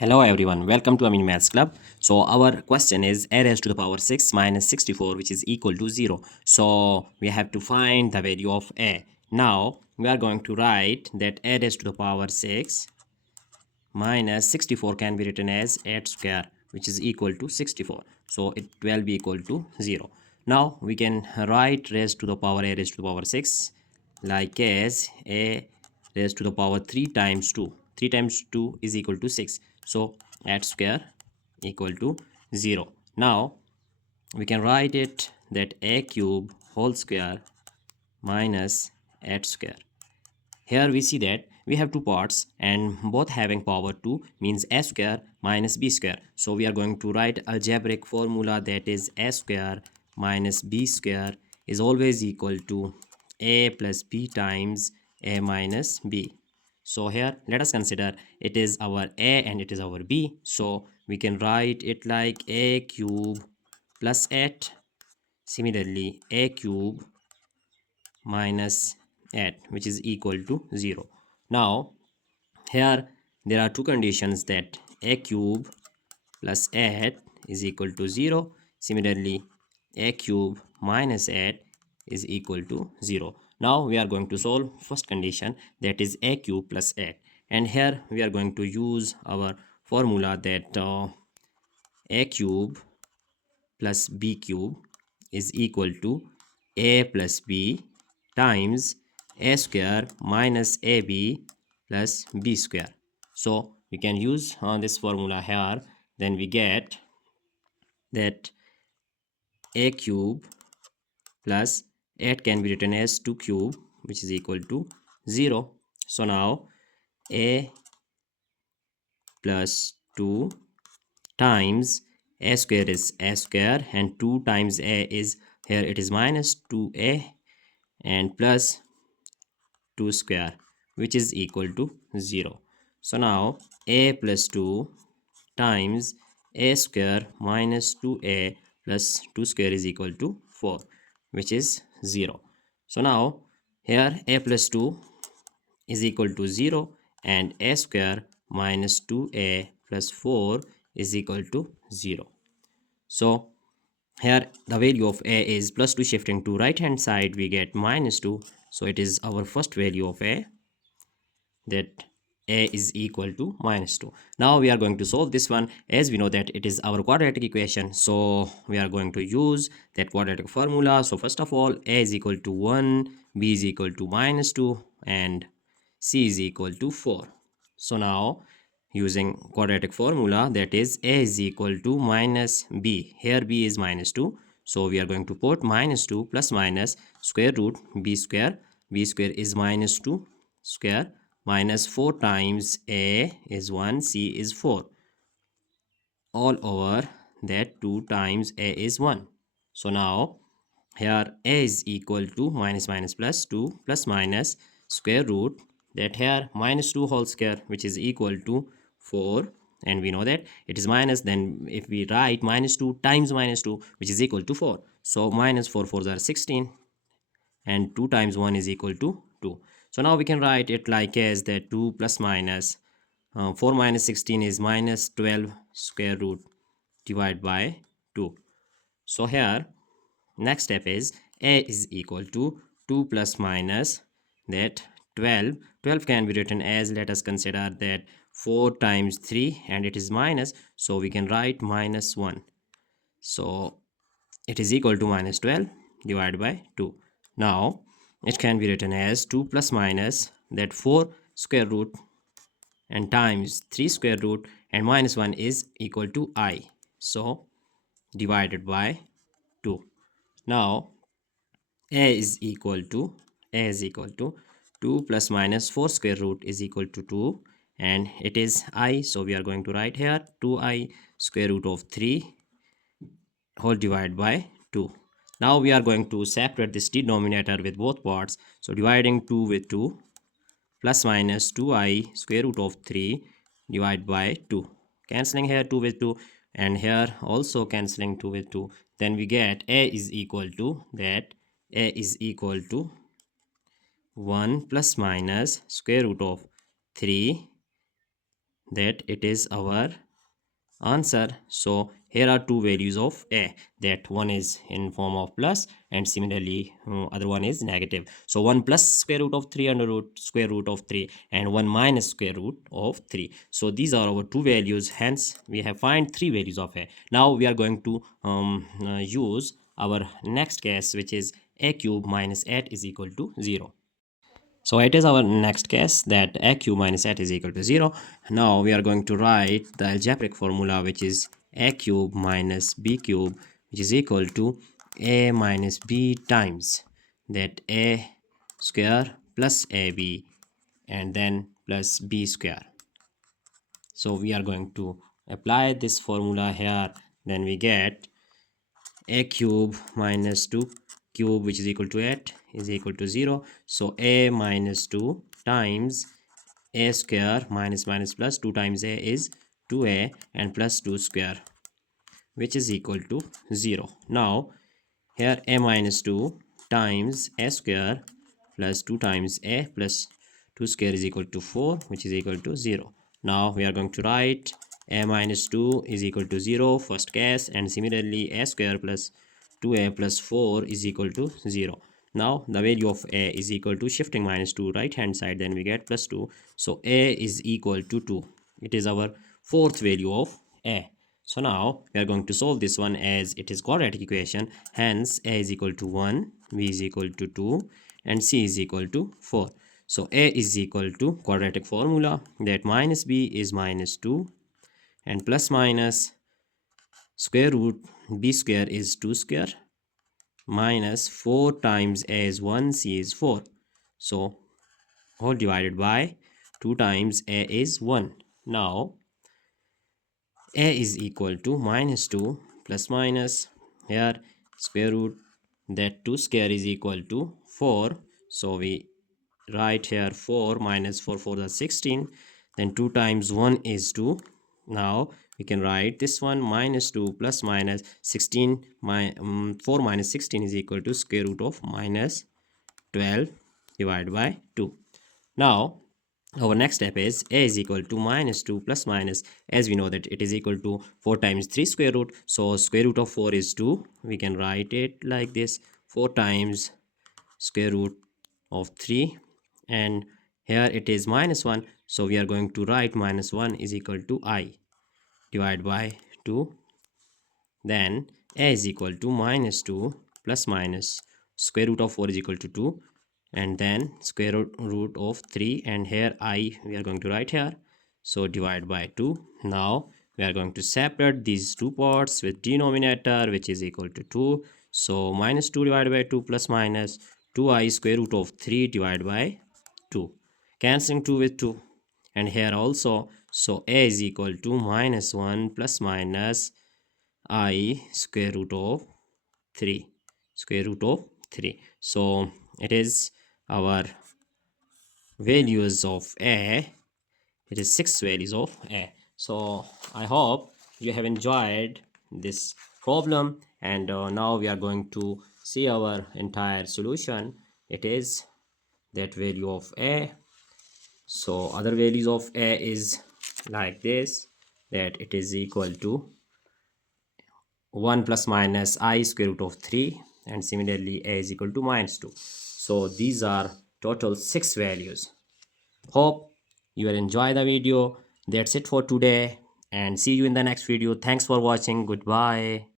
Hello everyone, welcome to Amin Maths Club. So our question is a raised to the power 6 minus 64 which is equal to 0. So we have to find the value of a. Now we are going to write that a raised to the power 6 minus 64 can be written as 8 square which is equal to 64. So it will be equal to 0. Now we can write raised to the power a raised to the power 6 like as a raised to the power 3 times 2. 3 times 2 is equal to 6. So 8 square equal to 0. Now we can write it that a cube whole square minus 8 square. Here we see that we have two parts and both having power 2 means a square minus b square. So we are going to write algebraic formula that is a square minus b square is always equal to a plus b times a minus b. So here let us consider it is our a and it is our b. So we can write it like a cube plus 8. Similarly, a cube minus 8 which is equal to 0. Now here there are two conditions that a cube plus 8 is equal to 0. Similarly, a cube minus 8 is equal to 0. Now we are going to solve first condition that is a cube plus 8, and here we are going to use our formula that a cube plus b cube is equal to a plus b times a square minus ab plus b square. So we can use this formula here. Then we get that a cube plus 8 can be written as 2 cube which is equal to 0. So now a plus 2 times a square is a square and 2 times a is, here it is minus 2a, and plus 2 square which is equal to 0. So now a plus 2 times a square minus 2a plus 2 square is equal to 4 which is 0. So now here a plus 2 is equal to 0 and a square minus 2a plus 4 is equal to 0. So here the value of a is plus 2, shifting to right hand side we get minus 2. So it is our first value of a, that a is equal to minus 2. Now we are going to solve this one, as we know that it is our quadratic equation. So we are going to use that quadratic formula. So first of all, a is equal to 1, b is equal to minus 2, and c is equal to 4. So now using quadratic formula, that is a is equal to minus b. Here b is minus 2. So we are going to put minus 2 plus minus square root b square. B square is minus 2 square minus 4 times a is 1, c is 4, all over that 2 times a is 1. So now here a is equal to minus minus plus 2 plus minus square root, that here minus 2 whole square which is equal to 4, and we know that it is minus. Then if we write minus 2 times minus 2 which is equal to 4, so minus 4 4s are 16 and 2 times 1 is equal to 2. So now we can write it like as that 2 plus minus 4 minus 16 is minus 12 square root divided by 2. So here next step is a is equal to 2 plus minus that 12. 12 can be written as, let us consider that 4 times 3 and it is minus, so we can write minus 1. So it is equal to minus 12 divided by 2. Now it can be written as 2 plus minus that 4 square root and times 3 square root and minus 1 is equal to I. So divided by 2. Now a is equal to 2 plus minus 4 square root is equal to 2, and it is I. So we are going to write here 2i square root of 3 whole divided by 2. Now we are going to separate this denominator with both parts. So dividing 2 with 2 plus minus 2i square root of 3 divided by 2. Cancelling here 2 with 2 and here also cancelling 2 with 2. Then we get a is equal to that a is equal to 1 plus minus square root of 3 that it is our answer. So here are two values of a, that one is in form of plus and similarly other one is negative. So 1 plus square root of 3 under root square root of 3 and 1 minus square root of 3. So these are our two values, hence we have find three values of a. Now we are going to use our next case, which is a cube minus 8 is equal to 0. So it is our next case that a cube minus 8 is equal to 0. Now we are going to write the algebraic formula, which is a cube minus b cube, which is equal to a minus b times that a square plus ab and then plus b square. So we are going to apply this formula here. Then we get a cube minus 2 cube, which is equal to 8, is equal to 0. So a minus 2 times a square minus minus plus 2 times a is 2a and plus 2 square, which is equal to 0. Now here a minus 2 times a square plus 2 times a plus 2 square is equal to 4, which is equal to 0. Now we are going to write a minus 2 is equal to 0 first case, and similarly a square plus 2a plus 4 is equal to 0. Now the value of a is equal to shifting minus 2 right hand side, then we get plus 2. So a is equal to 2. It is our fourth value of a. So now we are going to solve this one as it is quadratic equation. Hence a is equal to 1, b is equal to 2 and c is equal to 4. So a is equal to quadratic formula, that minus b is minus 2 and plus minus square root b square is 2 square minus 4 times a is 1, c is 4. So whole divided by 2 times a is 1. Now a is equal to minus 2 plus minus here square root that 2 square is equal to 4. So we write here 4 minus 4 for the 16, then 2 times 1 is 2. Now we can write this one minus 2 plus minus 16 4 minus 16 is equal to square root of minus 12 divided by 2. Now our next step is a is equal to minus 2 plus minus, as we know that it is equal to 4 times 3 square root. So square root of 4 is 2. We can write it like this, 4 times square root of 3, and here it is minus 1. So we are going to write minus 1 is equal to I divided by 2. Then a is equal to minus 2 plus minus square root of 4 is equal to 2 and then square root of 3, and here I we are going to write here, so divide by 2. Now we are going to separate these two parts with denominator, which is equal to 2. So minus 2 divided by 2 plus minus 2i square root of 3 divided by 2, cancelling 2 with 2, and here also. So a is equal to minus 1 plus minus I square root of 3, square root of 3. So it is our values of a, it is 6 values of a. So I hope you have enjoyed this problem, and now we are going to see our entire solution. It is that value of a. So other values of a is like this, that it is equal to 1 plus minus I square root of 3, and similarly a is equal to minus 2. So these are total 6 values. Hope you will enjoy the video. That's it for today, and see you in the next video. Thanks for watching. Goodbye.